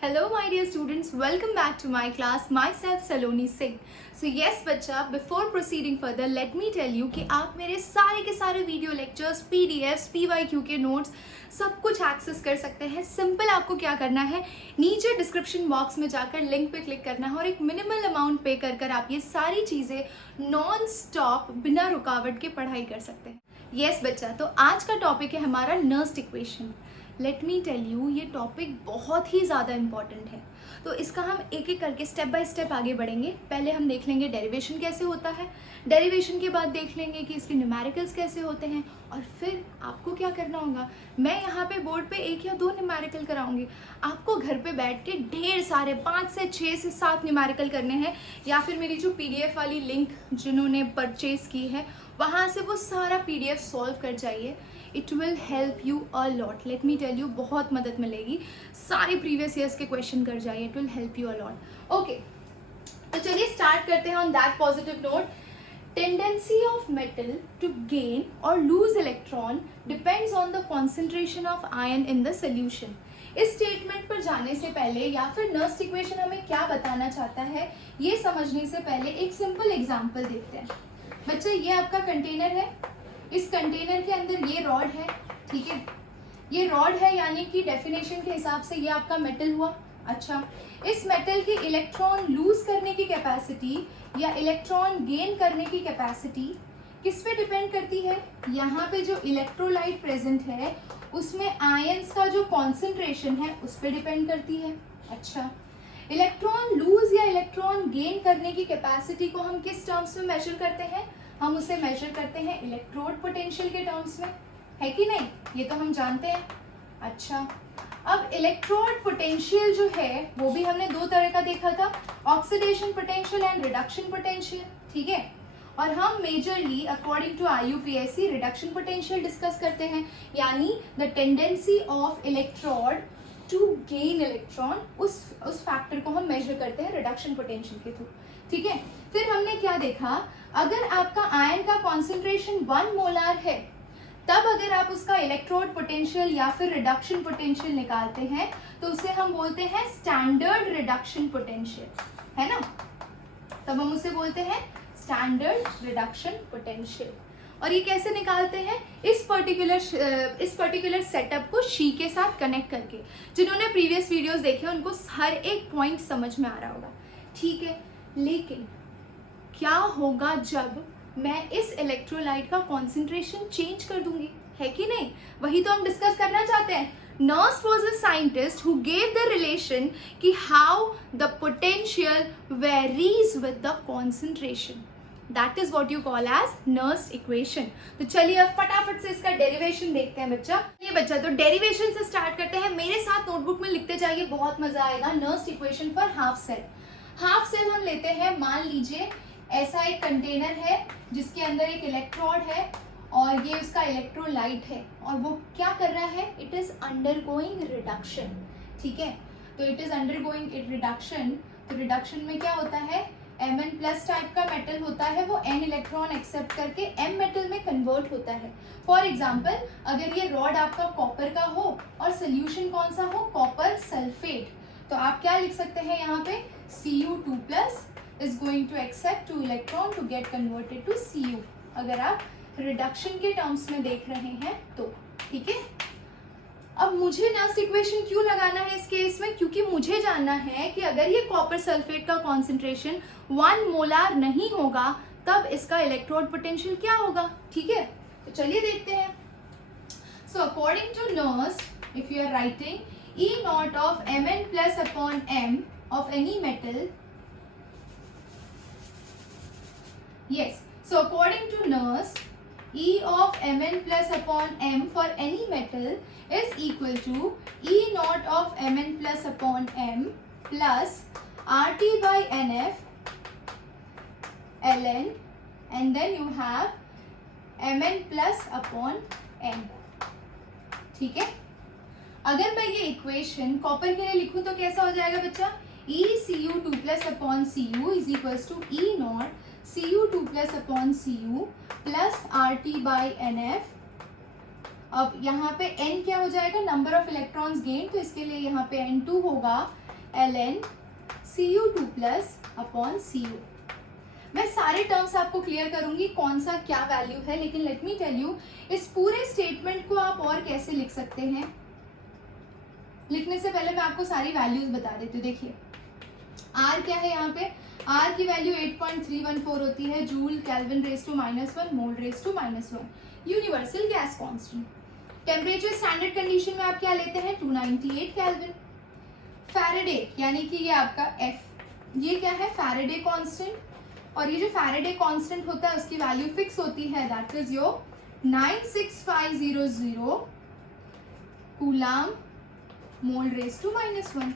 Hello my dear students, welcome back to my class. Myself Saloni Singh. So yes बच्चा, before proceeding further, let me tell you कि आप मेरे सारे के सारे वीडियो लेक्चर्स, PDFs, PYQ के notes सब कुछ एक्सेस कर सकते हैं. सिंपल आपको क्या करना है, नीचे डिस्क्रिप्शन बॉक्स में जाकर लिंक पे क्लिक करना है और एक मिनिमल अमाउंट पे कर कर आप ये सारी चीज़ें नॉन स्टॉप बिना रुकावट के पढ़ाई कर सकते हैं. यस बच्चा, तो आज का टॉपिक है हमारा Nernst equation. Let me tell you, ये टॉपिक बहुत ही ज़्यादा इम्पॉर्टेंट है. तो इसका हम एक एक करके स्टेप बाय स्टेप आगे बढ़ेंगे. पहले हम देख लेंगे डेरिवेशन कैसे होता है, डेरिवेशन के बाद देख लेंगे कि इसके न्यूमेरिकल्स कैसे होते हैं, और फिर आपको क्या करना होगा. मैं यहाँ पे बोर्ड पे 1 या 2 न्यूमेरिकल कराऊंगी, आपको घर पे बैठ के ढेर सारे 5 से 6 से 7 न्यूमेरिकल करने हैं, या फिर मेरी जो PDF वाली लिंक जिन्होंने परचेज की है वहाँ से वो सारा PDF सॉल्व कर जाइए. It will help you a lot. Let me tell you, बहुत मदद मिलेगी. सारे प्रीवियस ईयर्स के क्वेश्चन कर जाइए, it will help you a lot. Okay, तो चलिए स्टार्ट करते हैं on that positive note. Tendency of metal to gain or lose electron depends on the concentration of ion in the solution. इस statement पर जाने से पहले या फिर नर्स्ड इक्वेशन हमें क्या बताना चाहता है ये समझने से पहले एक सिंपल एग्जांपल देखते हैं. बच्चे, ये आपका कंटेनर है. इस कंटेनर के अंदर ये रॉड है, ठीक है. ये रॉड है, यानी कि डेफिनेशन के हिसाब से ये आपका मेटल हुआ. अच्छा, इस मेटल की इलेक्ट्रॉन लूज करने की कैपेसिटी या इलेक्ट्रॉन गेन करने की कैपेसिटी किस पे डिपेंड करती है. यहाँ पे जो इलेक्ट्रोलाइट प्रेजेंट है उसमें आयंस का जो कॉन्सेंट्रेशन है उस पे डिपेंड करती है. अच्छा, इलेक्ट्रॉन लूज या इलेक्ट्रॉन गेन करने की कैपेसिटी को हम किस टर्म्स में मेजर करते हैं, हम उसे मेजर करते हैं इलेक्ट्रोड पोटेंशियल के टर्म्स में, है कि नहीं. ये तो हम जानते हैं. अच्छा, अब इलेक्ट्रोड पोटेंशियल जो है वो भी हमने 2 तरह का देखा था, oxidation potential and reduction potential, ठीक है. और हम majorly according to IUPAC reduction potential discuss करते हैं, यानी the tendency of electrode to gain electron, उस फैक्टर को हम मेजर करते हैं रिडक्शन पोटेंशियल के थ्रू, ठीक है. फिर हमने क्या देखा, अगर आपका आयन का कॉन्सेंट्रेशन 1 मोलार है तब अगर आप उसका इलेक्ट्रोड पोटेंशियल या फिर रिडक्शन पोटेंशियल निकालते हैं तो उसे हम बोलते हैं स्टैंडर्ड रिडक्शन पोटेंशियल, है ना. तब हम उसे बोलते हैं स्टैंडर्ड रिडक्शन पोटेंशियल. और ये कैसे निकालते हैं, इस पर्टिकुलर सेटअप को शी के साथ कनेक्ट करके. जिन्होंने प्रीवियस वीडियोस देखे उनको हर एक पॉइंट समझ में आ रहा होगा, ठीक है. लेकिन क्या होगा जब मैं इस इलेक्ट्रोलाइट का कॉन्सेंट्रेशन चेंज कर दूंगी, है कि नहीं. वही तो हम डिस्कस करना चाहते हैं. Nernst was a scientist who gave the relation कि how the potential varies with the concentration. That is what you call as Nernst equation. तो चलिए अब फटाफट से इसका डेरिवेशन देखते हैं बच्चा. ये बच्चा, तो डेरिवेशन से स्टार्ट करते हैं. मेरे साथ नोटबुक में लिखते जाइए, बहुत मजा आएगा. Nernst equation for half cell. Half cell हम लेते हैं, मान लीजिए ऐसा एक कंटेनर है जिसके अंदर एक इलेक्ट्रोड है और ये उसका इलेक्ट्रोलाइट है, और वो क्या कर रहा है, इट इज अंडरगोइंग रिडक्शन, ठीक है. तो इट इज अंडरगोइंग रिडक्शन. तो रिडक्शन में क्या होता है, Mn+ टाइप का मेटल होता है, वो N इलेक्ट्रॉन एक्सेप्ट करके M मेटल में कन्वर्ट होता है. फॉर एग्जाम्पल, अगर ये रॉड आपका कॉपर का हो और सोल्यूशन कौन सा हो, कॉपर सल्फेट, तो आप क्या लिख सकते हैं यहाँ पे, Cu2+ is going to accept 2 electron to get converted to Cu. अगर आप रिडक्शन के टर्म्स में देख रहे हैं तो, ठीक है. अब मुझे नर्स्ड इक्वेशन क्यों लगाना है इस केस में, क्योंकि मुझे जानना है कि अगर ये कॉपर सल्फेट का कॉन्सेंट्रेशन 1 मोलार नहीं होगा तब इसका इलेक्ट्रोड पोटेंशियल क्या होगा, ठीक है. तो चलिए देखते हैं. So according to Nernst, if you are writing E0 of Mn+ upon M of any metal. Yes, so according to Nernst, E of Mn+ upon M for any metal is equal to E0 of Mn+ upon M plus RT by NF ln, and then you have Mn+ upon M, ठीक है. अगर मैं ये equation copper के लिए लिखूं तो कैसा हो जाएगा बच्चा, ECU2+ upon Cu is equals to E0 Cu2+ upon Cu plus RT by NF. अब यहाँ पे N क्या हो जाएगा, नंबर ऑफ इलेक्ट्रॉन्स गेन, तो इसके लिए यहाँ पे N2 होगा ln Cu2 plus upon Cu। मैं सारे टर्म्स आपको क्लियर करूंगी कौन सा क्या वैल्यू है, लेकिन लेट मी टेल यू इस पूरे स्टेटमेंट को आप और कैसे लिख सकते हैं। लिखने से पहले मैं आपको सारी वैल्यूज बता देती हूँ। देखिए R क्या है, यहाँ पे R की वैल्यू 8.314 होती है joule kelvin raise to -1 mole raise to -1, universal gas constant. Temperature standard condition में आप क्या लेते हैं 298 केल्विन। फैराडे यानी कि ये आपका F, ये क्या है फैराडे कांस्टेंट, और ये जो फैराडे कांस्टेंट होता है उसकी वैल्यू फिक्स होती है, that is your 96500 coulomb mole raise to -1।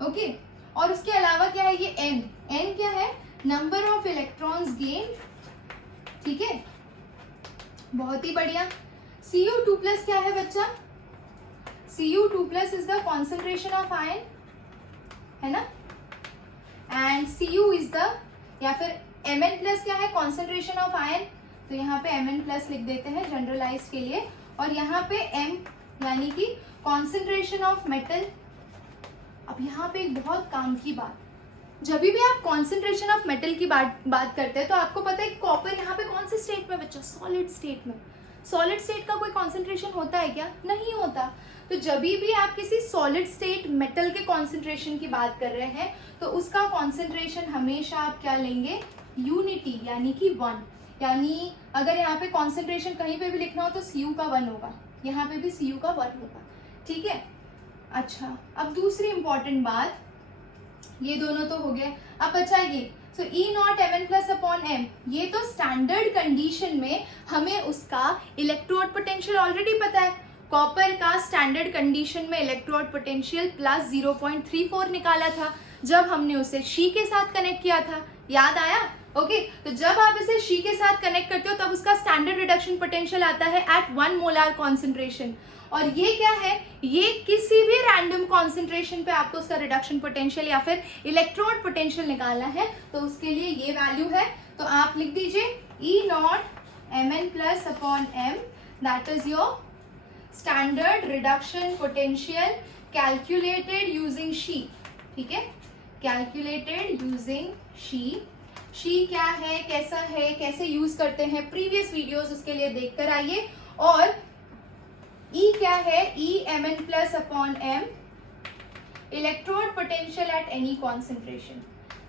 Okay, और उसके अलावा क्या है ये N क्या है नंबर ऑफ इलेक्ट्रॉन्स गेन। ठीक है, बहुत ही बढ़िया। Cu2 प्लस क्या है बच्चा, Cu2 plus is the concentration of ion, है ना, एंड Cu इज द, या फिर Mn प्लस क्या है कॉन्सेंट्रेशन ऑफ आयन, तो यहाँ पे Mn प्लस लिख देते हैं जनरलाइज के लिए, और यहाँ पे M यानी कि कॉन्सेंट्रेशन ऑफ मेटल। अब यहाँ पे एक बहुत काम की बात, जब भी आप कॉन्सेंट्रेशन ऑफ मेटल की बात करते हैं तो आपको पता है कॉपर यहाँ पे कौन से स्टेट में बच्चा, सॉलिड स्टेट में। सॉलिड स्टेट का कोई कॉन्सेंट्रेशन होता है क्या, नहीं होता। तो जब भी आप किसी सॉलिड स्टेट मेटल के कॉन्सेंट्रेशन की बात कर रहे हैं तो उसका कॉन्सेंट्रेशन हमेशा आप क्या लेंगे, यूनिटी यानी कि 1। यानी अगर यहाँ पे कॉन्सेंट्रेशन कहीं पे भी लिखना हो तो Cu का 1 होगा, यहाँ पे भी Cu का 1 होगा। ठीक है, अच्छा अब दूसरी इंपॉर्टेंट बात, ये दोनों तो हो गए। अब बचा ये, सो E nought Mn plus upon M, ये तो स्टैंडर्ड कंडीशन में हमें उसका इलेक्ट्रोड पोटेंशियल ऑलरेडी पता है। कॉपर का स्टैंडर्ड कंडीशन में इलेक्ट्रोड पोटेंशियल प्लस 0.34 निकाला था जब हमने उसे शी के साथ कनेक्ट किया था, याद आया। ओके, तो जब आप इसे शी के साथ कनेक्ट करते हो तब उसका स्टैंडर्ड रिडक्शन पोटेंशियल आता है एट 1 मोलार कॉन्सेंट्रेशन, और ये क्या है, ये किसी भी रैंडम कॉन्सेंट्रेशन पे आपको उसका रिडक्शन पोटेंशियल या फिर इलेक्ट्रोड पोटेंशियल निकालना है, तो उसके लिए ये वैल्यू है। तो आप लिख दीजिए E nought Mn plus upon M, that is your standard reduction potential calculated using she. ठीक है, कैलकुलेटेड यूजिंग शी। शी क्या है, कैसा है, कैसे यूज करते हैं, प्रीवियस वीडियोस उसके लिए देखकर आइए। और E क्या है, E Mn plus upon M, electrode potential at any concentration,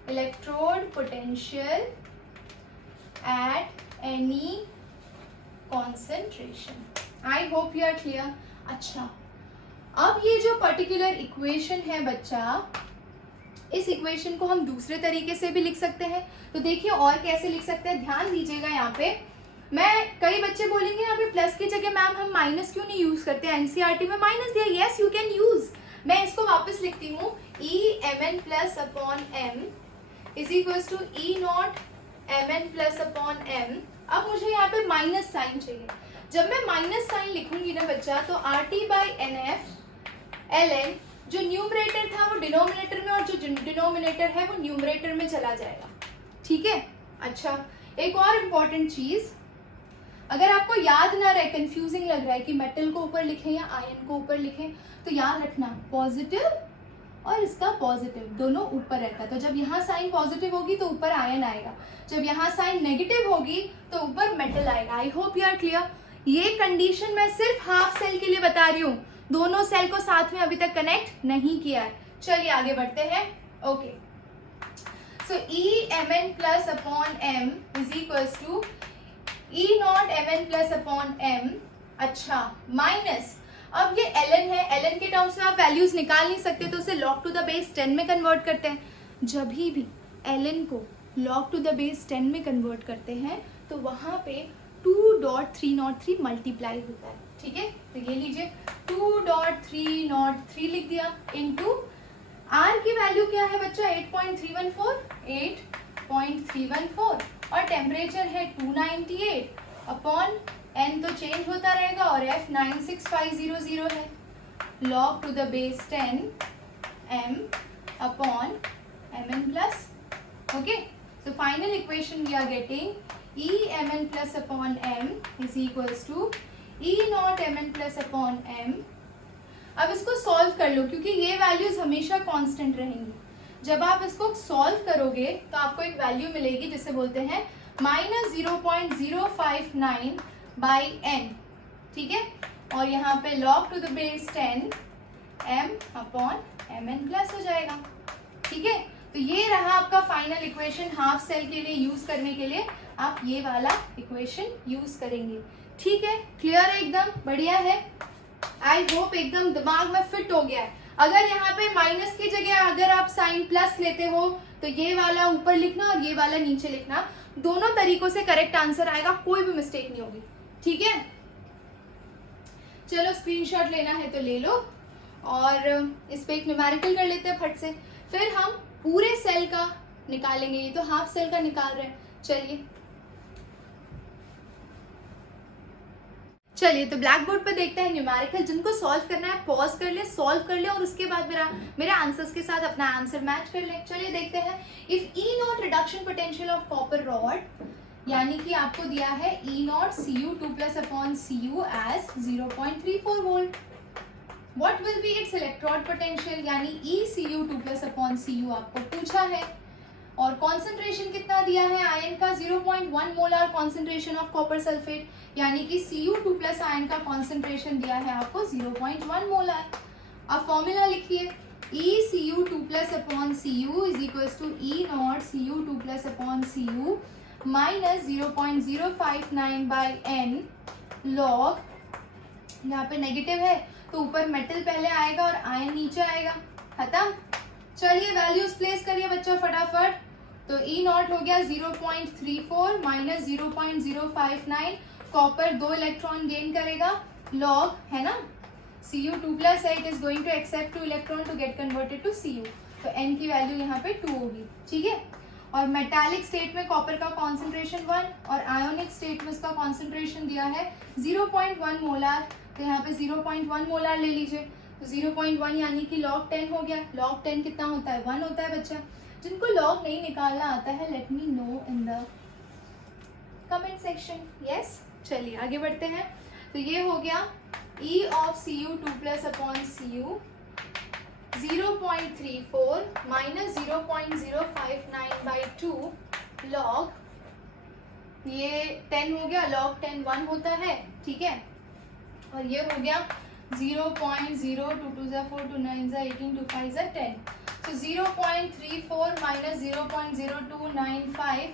electrode potential at any concentration. I hope you are clear. अच्छा, अब ये जो पर्टिकुलर इक्वेशन है बच्चा, इस इक्वेशन को हम दूसरे तरीके से भी लिख सकते हैं। तो देखिए और कैसे लिख सकते हैं, ध्यान दीजिएगा। यहाँ पे कई बच्चे बोलेंगे यहाँ पे प्लस की जगह मैम हम माइनस क्यों नहीं यूज करते, एनसीईआरटी में माइनस दिया। यस यू कैन यूज, मैं इसको वापस लिखती हूँ, E Mn plus upon M is equal to E nought Mn plus upon M। अब मुझे यहाँ पे माइनस साइन चाहिए। जब मैं माइनस साइन लिखूंगी ना बच्चा, तो RT बाई NF ln, जो न्यूमरेटर था वो डिनोमिनेटर में और जो डिनोमिनेटर है वो न्यूमरेटर में चला जाएगा। ठीक है, अच्छा एक और इम्पॉर्टेंट चीज, अगर आपको याद ना रहे, कंफ्यूजिंग लग रहा है कि मेटल को ऊपर लिखें या आयन को ऊपर लिखें, तो याद रखना पॉजिटिव और इसका पॉजिटिव दोनों ऊपर रहता है। तो जब यहाँ साइन पॉजिटिव होगी तो ऊपर आयन आएगा, जब यहाँ साइन नेगेटिव होगी तो ऊपर मेटल आएगा। I hope you are clear. ये कंडीशन मैं सिर्फ हाफ सेल के लिए बता रही हूँ, दोनों सेल को साथ में अभी तक कनेक्ट नहीं किया है। चलिए आगे बढ़ते हैं। Okay, so E Mn plus upon M is equals to E nought Mn plus upon M। अच्छा, माइनस, अब ये ln है, ln के टर्म्स में आप वैल्यूज निकाल नहीं सकते तो उसे log टू द बेस 10 में कन्वर्ट करते हैं। जब भी ln को log टू द बेस 10 में कन्वर्ट करते हैं तो वहां पे 2.303 मल्टीप्लाई होता है। ठीक है, तो ये लीजिए 2.303 लिख दिया इनटू R की वैल्यू क्या है बच्चा, 8.314 और टेम्परेचर है 298 अपॉन N तो चेंज होता रहेगा और F 96500 है, log to the base 10 M upon Mn plus. Okay, so final equation we are getting E Mn plus upon M is equals to E naught Mn plus upon M। अब इसको solve कर लो क्योंकि ये values हमेशा constant रहेंगी। जब आप इसको सॉल्व करोगे तो आपको एक वैल्यू मिलेगी जिसे बोलते हैं -0.059 बाई n, ठीक है। और यहाँ पे log to the base 10 m upon mn plus हो जाएगा, ठीक है। तो ये रहा आपका फाइनल इक्वेशन। हाफ सेल के लिए यूज करने के लिए आप ये वाला इक्वेशन यूज करेंगे, ठीक है। क्लियर है, एकदम बढ़िया है। आई होप एकदम दिमाग में फिट हो गया है। अगर यहाँ पे माइनस की जगह अगर आप साइन प्लस लेते हो तो ये वाला ऊपर लिखना और ये वाला नीचे लिखना, दोनों तरीकों से करेक्ट आंसर आएगा, कोई भी मिस्टेक नहीं होगी, ठीक है। चलो स्क्रीनशॉट लेना है तो ले लो और इस पे एक न्यूमेरिकल कर लेते हैं फट से, फिर हम पूरे सेल का निकालेंगे। ये तो हाफ सेल का निकाल रहे हैं। चलिए तो ब्लैक बोर्ड पे देखते हैं न्यूमेरिकल। जिनको सॉल्व करना है पॉज कर ले, सॉल्व कर ले और उसके बाद मेरे आंसर्स के साथ अपना आंसर मैच कर ले। चलिए देखते हैं। If E naught reduction potential of copper rod, यानी कि आपको दिया है E not Cu 2 plus upon Cu as 0.34 volt, what will be its electrode potential, यानी E Cu 2 plus upon Cu आपको पूछा है। और कॉन्सेंट्रेशन कितना दिया है आयन का, 0.1 molar concentration of copper sulphate, यानी कि Cu 2 प्लस आयन का कॉन्सेंट्रेशन दिया है आपको 0.1 मोलर। अब फॉर्मूला लिखिए, E Cu 2 plus upon Cu is equal to E not Cu 2 plus upon Cu minus 0.059 by n log, यहाँ पे नेगेटिव है तो ऊपर मेटल पहले आएगा और आयन नीचे आएगा, खत्म। चलिए वैल्यूज प्लेस करिए बच्चों फटाफट। तो ई नॉट हो गया 0.34 माइनस 0.059, कॉपर 2 इलेक्ट्रॉन गेन करेगा, लॉग है ना Cu 2 प्लस है, it is going to accept 2 electron to get converted to Cu, तो n की वैल्यू यहाँ पे 2 होगी, ठीक है। और मेटालिक स्टेट में कॉपर का कॉन्सेंट्रेशन 1 और आयोनिक स्टेट में इसका कॉन्सेंट्रेशन दिया है 0.1 मोलार, तो यहाँ पे 0.1 मोलार ले लीजिए। तो 0.1 यानी कि log 10 हो गया। log 10 कितना होता है, 1 होता है बच्चा। जिनको log नहीं निकालना आता है let me know in the comment section, yes. चलिए आगे बढ़ते हैं। तो ये हो गया E of Cu 2 plus upon Cu 0.34 minus 0.059 by 2 log, ये 10 हो गया, log 10 1 होता है, ठीक है। और ये हो गया 0.0 2 जा 4 2 9 जा 18 2 5 जा 10, so 0.34 minus 0.0295,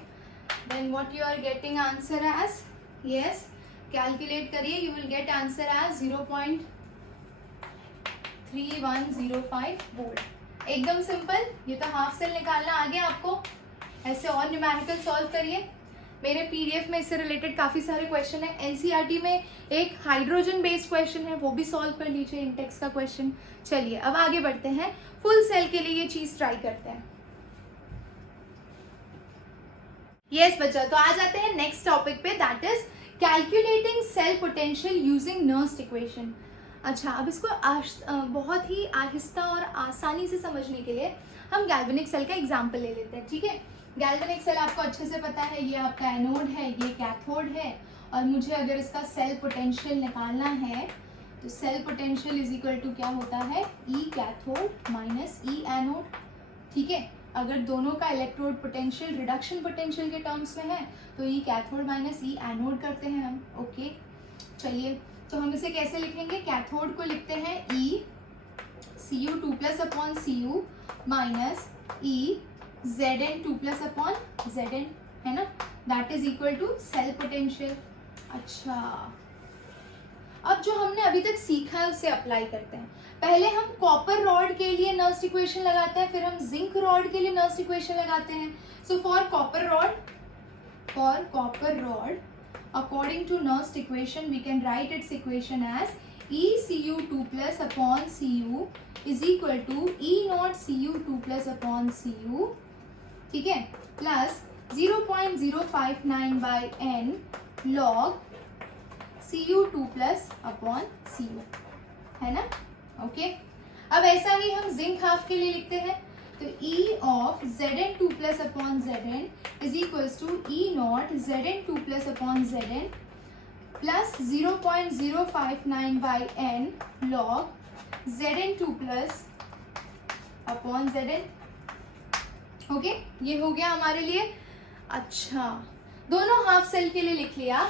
then what you are getting answer as, yes, calculate करिए, you will get answer as 0.3105 volt. एकदम सिंपल, ये तो हाफ सेल निकालना आ गया आपको। ऐसे और न्यूमेरिकल सॉल्व करिए। मेरे पीडीएफ में इससे रिलेटेड काफी सारे क्वेश्चन है। एनसीईआरटी में एक हाइड्रोजन बेस्ड क्वेश्चन है, वो भी सॉल्व कर लीजिए, इंटेक्स का क्वेश्चन। चलिए अब आगे बढ़ते हैं, फुल सेल के लिए ये चीज ट्राई करते हैं। यस बच्चा, तो आ जाते हैं नेक्स्ट टॉपिक पे, that is calculating cell potential using Nernst equation. अच्छा, अब इसको बहुत ही आहिस्ता और आसानी से समझने के लिए हम गैल्वेनिक सेल का एग्जाम्पल ले लेते हैं, ठीक है। गैल्वेनिक सेल आपको अच्छे से पता है, ये आपका एनोड है, ये कैथोड है, और मुझे अगर इसका सेल पोटेंशियल निकालना है तो cell potential is equal to क्या होता है, E cathode minus E anode, ठीक है। अगर दोनों का इलेक्ट्रोड पोटेंशियल रिडक्शन पोटेंशियल के टर्म्स में है तो E cathode minus E anode करते हैं हम, ओके। चलिए तो हम इसे कैसे लिखेंगे, कैथोड को लिखते हैं E Cu 2 plus upon Cu minus E Zn 2 plus upon Zn, है ना, that is equal to cell potential. अच्छा, अब जो हमने अभी तक सीखा है उसे अप्लाई करते हैं। पहले हम कॉपर रॉड के लिए नर्स्ट इक्वेशन लगाते हैं, फिर हम जिंक रॉड के लिए नर्स्ट इक्वेशन लगाते हैं। So for copper rod according to Nernst equation we can write its equation as ECu 2 plus upon Cu is equal to E nought Cu 2 plus upon Cu, ठीक है, plus 0.059 by n log Cu 2 plus upon Cu, है ना, okay. अब ऐसा ही हम zinc half के लिए लिखते हैं, तो E of Zn 2 plus upon Zn is equals to E nought Zn 2 plus upon Zn plus 0.059 by n log Zn2 plus upon Zn। Okay, ये हो गया हमारे लिए। अच्छा, दोनों हाफ सेल के लिए लिख लिया।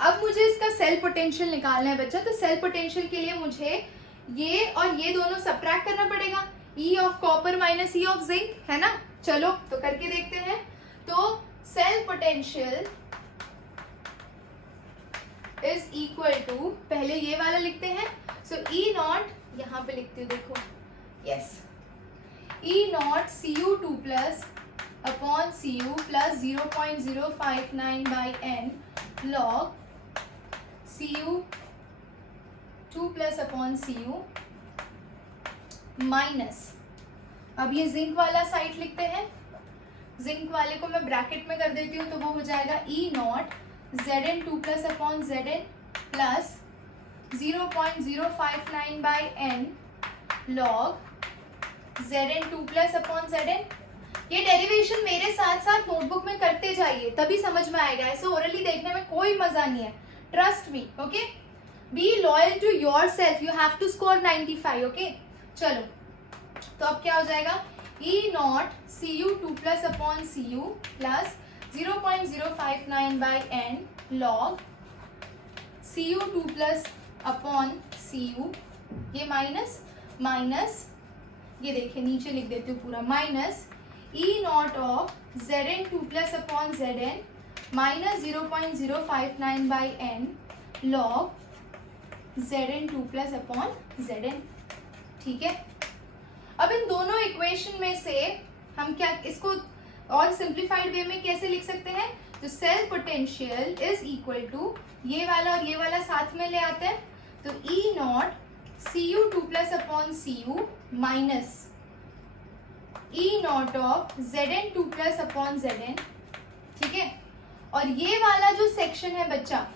अब मुझे इसका सेल पोटेंशियल निकालना है बच्चा, तो सेल पोटेंशियल के लिए मुझे ये और ये दोनों सबट्रैक्ट करना पड़ेगा, E of copper minus E of zinc, है ना। चलो तो करके देखते हैं। तो cell potential is equal to, पहले ये वाला लिखते हैं, सो E नॉट, यहाँ पे लिखती हूँ देखो, yes, E nought Cu2 plus upon Cu plus 0.059 by n log Cu2 plus upon Cu minus, अब ये जिंक वाला साइड लिखते हैं, जिंक वाले को मैं ब्रैकेट में कर देती हूँ, तो वो हो जाएगा E not Zn2 plus upon Zn plus 0.059 by n log Zn2 plus upon Zn। ये डेरिवेशन मेरे साथ साथ नोटबुक में करते जाइए, तभी समझ में आएगा, ऐसे ओरली देखने में कोई मजा नहीं है, trust me. Okay, be loyal to yourself, you have to score 95। Okay, चलो तो अब क्या हो जाएगा, E nought Cu2 plus upon Cu plus 0.059 by n log Cu2 plus upon Cu, ये माइनस माइनस, ये देखिए नीचे लिख देती हूँ पूरा, minus E nought of Zn2 plus upon Zn minus 0.059 by n log Zn2 plus upon Zn। ठीक है, अब इन दोनों इक्वेशन में से हम क्या इसको और सिंप्लीफाइड वे में कैसे लिख सकते हैं, तो cell potential is equal to, ये वाला और ये वाला साथ में ले आते हैं, तो E nought Cu2 plus upon Cu minus E nought of Zn2 plus upon Zn। ठीक है, और ये वाला जो सेक्शन है बच्चा,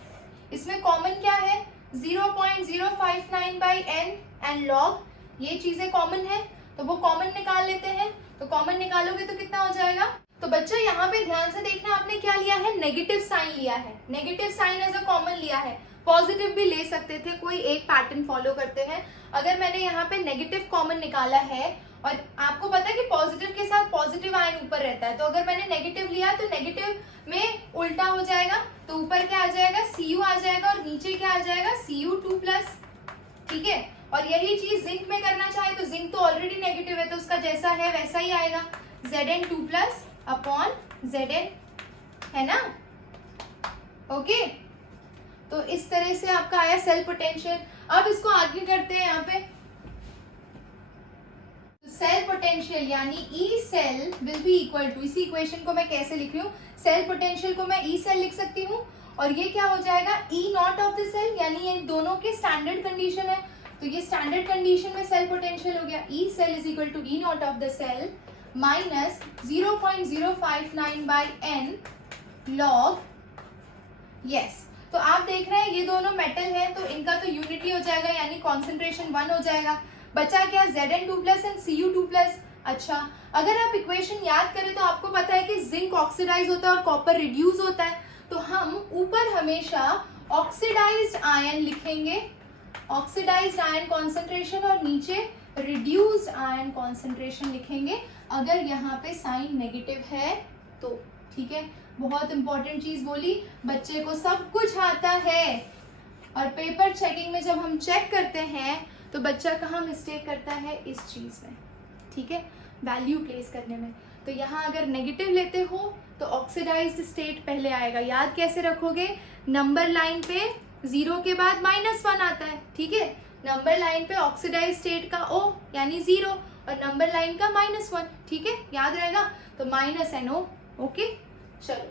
इसमें कॉमन क्या है, 0.059 बाई n एंड लॉग, ये चीजें कॉमन है, तो वो कॉमन निकाल लेते हैं। तो कॉमन निकालोगे तो कितना हो जाएगा, तो बच्चा यहाँ पे ध्यान से देखना, आपने क्या लिया है, नेगेटिव साइन लिया है, negative sign as a common लिया है, पॉजिटिव भी ले सकते थे, कोई एक पैटर्न फॉलो करते हैं। अगर मैंने यहाँ पे नेगेटिव कॉमन निकाला है, और आपको पता है कि पॉजिटिव के साथ पॉजिटिव आयन ऊपर रहता है, तो अगर मैंने नेगेटिव लिया तो नेगेटिव में उल्टा हो जाएगा, तो ऊपर क्या आ जाएगा, Cu आ जाएगा, और नीचे क्या आ जाएगा, Cu2 प्लस। ठीक है, और यही चीज जिंक में करना चाहे तो जिंक तो ऑलरेडी नेगेटिव है, तो उसका जैसा है वैसा ही आएगा, Zn2 प्लस अपॉन Zn, है ना। ओके, तो इस तरह से आपका आया सेल पोटेंशियल। अब इसको आगे करते हैं, यहाँ पे सेल पोटेंशियल यानी E cell will be equal to, इसी इक्वेशन को मैं कैसे लिख रही हूँ, सेल पोटेंशियल को मैं E सेल लिख सकती हूँ, और ये क्या हो जाएगा, E nought of the cell, यानी ये दोनों के स्टैंडर्ड कंडीशन है, तो ये स्टैंडर्ड कंडीशन में सेल पोटेंशियल हो गया, E cell is equal to E nought of the cell minus 0.059 by n log, yes. तो आप देख रहे हैं ये दोनों मेटल है, तो इनका तो यूनिटी हो जाएगा, यानी कॉन्सेंट्रेशन 1 हो जाएगा। बचा क्या, Zn2 plus and Cu2 plus. अच्छा, अगर आप इक्वेशन याद करें तो आपको पता है कि जिंक ऑक्सीडाइज होता है और कॉपर रिड्यूस होता है, तो हम ऊपर हमेशा ऑक्सीडाइज्ड आयन लिखेंगे, ऑक्सीडाइज्ड आयन कॉन्सेंट्रेशन, और नीचे रिड्यूस्ड आयन कॉन्सेंट्रेशन लिखेंगे, अगर यहाँ पे साइन नेगेटिव है तो। ठीक है, बहुत इंपॉर्टेंट चीज बोली, बच्चे को सब कुछ आता है, और पेपर चेकिंग में जब हम चेक करते हैं तो बच्चा कहाँ मिस्टेक करता है, इस चीज में। ठीक है, वैल्यू प्लेस करने में। तो यहाँ अगर नेगेटिव लेते हो तो ऑक्सीडाइज्ड स्टेट पहले आएगा, याद कैसे रखोगे, नंबर लाइन पे 0 के बाद -1 आता है। ठीक है, नंबर लाइन पे ऑक्सीडाइज्ड स्टेट का O यानी 0, और नंबर लाइन का -1। ठीक है, याद रहेगा, तो -NO। ओके, चलो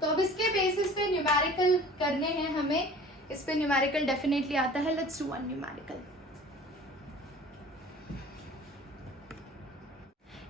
तो अब इसके बेसिस पे न्यूमेरिकल करने हैं हमें, इस पे न्यूमेरिकल डेफिनेटली आता है। Let's do one numerical.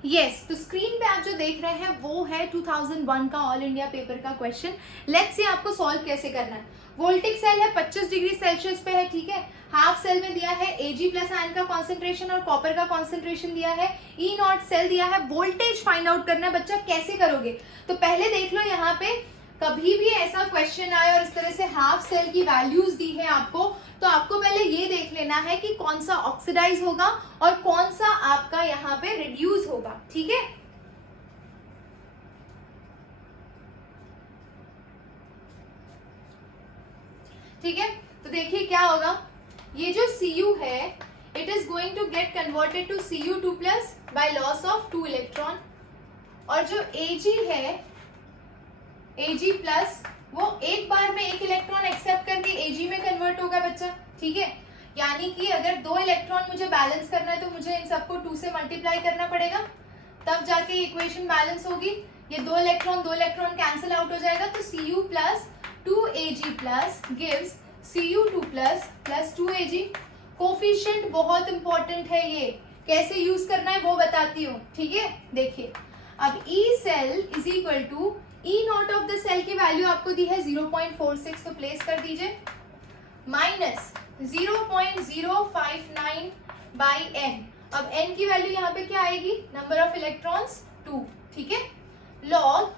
Yes, तो स्क्रीन पे आप जो देख रहे हैं वो है 2001 का ऑल इंडिया पेपर का क्वेश्चन। लेट्स सी आपको सॉल्व कैसे करना है। वोल्टिक सेल है, 25 डिग्री सेल्सियस पे है। ठीक है, हाफ सेल में दिया है Ag प्लस आयन का कॉन्सेंट्रेशन और कॉपर का कॉन्सेंट्रेशन दिया है, E नॉट सेल दिया है, वोल्टेज फाइंड आउट करना है। बच्चा कैसे करोगे, तो पहले देख लो यहाँ पे कभी भी ऐसा क्वेश्चन आए और इस तरह से हाफ सेल की वैल्यूज दी है आपको, तो आपको पहले ये देख लेना है कि कौन सा ऑक्सीडाइज होगा और कौन सा आपका यहाँ पे रिड्यूस होगा, ठीक है। ठीक है, तो देखिए क्या होगा, ये जो Cu है it is going to get converted to Cu2 plus by loss of 2 electron, और जो Ag है Ag प्लस वो एक बार में एक इलेक्ट्रॉन एक्सेप्ट करके Ag में कन्वर्ट होगा बच्चा, ठीक है। यानी कि अगर 2 इलेक्ट्रॉन मुझे बैलेंस करना है तो मुझे इन सबको 2 से मल्टीप्लाई करना पड़ेगा, तब जाके इक्वेशन बैलेंस होगी। ये 2 इलेक्ट्रॉन कैंसिल आउट हो जाएगा, तो Cu plus 2Ag plus gives Cu2 plus 2Ag। Coefficient बहुत इंपॉर्टेंट है, ये कैसे यूज करना है वो बताती हूँ, ठीक है। देखिए अब E cell is equal to E nought of the cell की वैल्यू आपको दी है 0.46, तो प्लेस कर दीजिए, माइनस 0.059 बाई n। अब n की वैल्यू यहाँ पे क्या आएगी, नंबर ऑफ इलेक्ट्रॉन्स 2, ठीक है। लॉग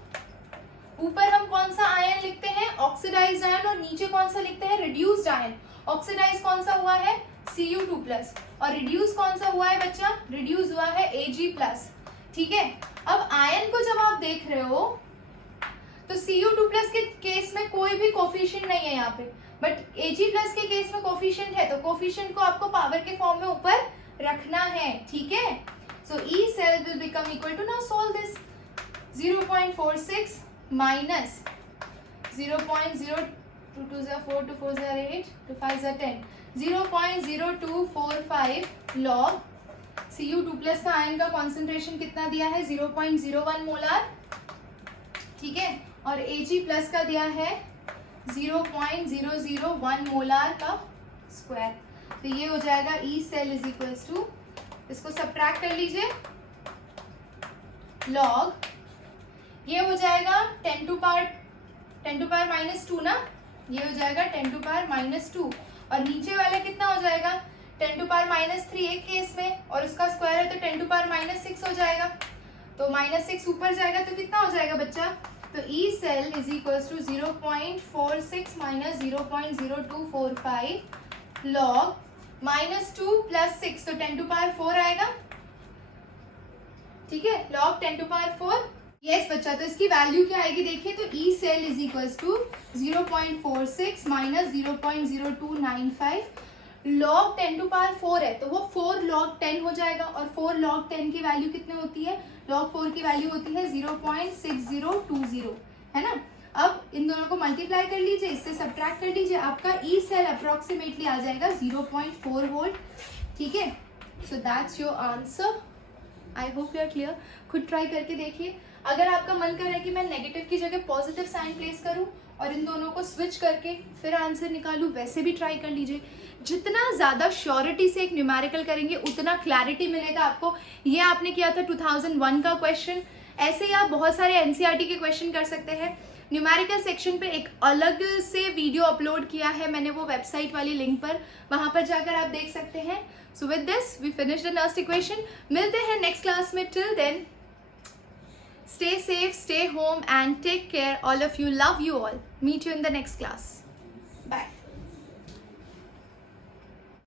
ऊपर हम कौन सा आयन लिखते हैं, ऑक्सीडाइज्ड आयन, और नीचे कौन सा लिखते हैं, रिड्यूस्ड आयन। ऑक्सीडाइज कौन सा हुआ है, Cu2 प्लस, और रिड्यूस कौन सा हुआ है बच्चा, रिड्यूस हुआ है Ag प्लस, ठीक है। अब आयन को जब आप देख रहे हो तो Cu2 प्लस के केस में कोई भी कोफिशिएंट नहीं है यहाँ पे, बट Ag प्लस के केस में कोफिशिएंट है, तो कोफिशिएंट को आपको पावर के फॉर्म में ऊपर रखना है, ठीक है। So E cell will become equal to, now solve this, 0.46 minus 0.0, 2 2 4, 2 4 8, 2 5 10, 0.0245 log Cu2 plus का आयन का कॉन्सेंट्रेशन कितना दिया है, 0.01 मोलार, ठीक है, और Ag प्लस का दिया है 0.001 मोलार का स्क्वायर। तो ये हो जाएगा E cell is equals to, इसको सब्ट्रैक्ट कर लीजिए, लॉग ये हो जाएगा 10 टू पावर माइनस 2 ना, ये हो जाएगा 10 टू पावर माइनस 2, और नीचे वाला कितना हो जाएगा 10 टू पावर माइनस 3 एक केस में, और उसका स्क्वायर है तो 10 टू पावर माइनस 6 हो जाएगा, तो माइनस 6 ऊपर जाएगा तो कितना हो जाएगा बच्चा, तो E cell is equals to 0.46 minus 0.0245 log minus 2 plus 6, तो 10 टू पावर 4 आएगा, ठीक है, लॉग 10 टू पावर 4। यस बच्चा, तो इसकी वैल्यू क्या आएगी देखिए, तो E cell is equals to 0.46 minus 0.0295 log 10 to power 4 है, तो वो 4 लॉग 10 हो जाएगा, और 4 लॉग 10 की वैल्यू कितनी होती है, लॉग 4 की वैल्यू होती है 0.6020, है ना। अब इन दोनों को मल्टीप्लाई कर लीजिए, इससे सब्ट्रैक्ट कर लीजिए, आपका E सेल अप्रोक्सीमेटली आ जाएगा 0.4 वोल्ट, ठीक है। So that's your answer, I hope you are clear. खुद ट्राई करके देखिए, अगर आपका मन कर रहा है कि मैं नेगेटिव की जगह पॉजिटिव साइन प्लेस करूं और इन दोनों को स्विच करके फिर आंसर निकालूं, वैसे भी ट्राई कर लीजिए। जितना ज़्यादा श्योरिटी से एक न्यूमेरिकल करेंगे उतना क्लैरिटी मिलेगा आपको। ये आपने किया था 2001 का क्वेश्चन, ऐसे ही आप बहुत सारे एनसीईआरटी के क्वेश्चन कर सकते हैं। न्यूमेरिकल सेक्शन पे एक अलग से वीडियो अपलोड किया है मैंने, वो वेबसाइट वाली लिंक पर, वहाँ पर जाकर आप देख सकते हैं। So with this we finish the last equation. मिलते हैं नेक्स्ट क्लास में, till then stay safe, stay home and take care all of you. Love you all. Meet you in the next class.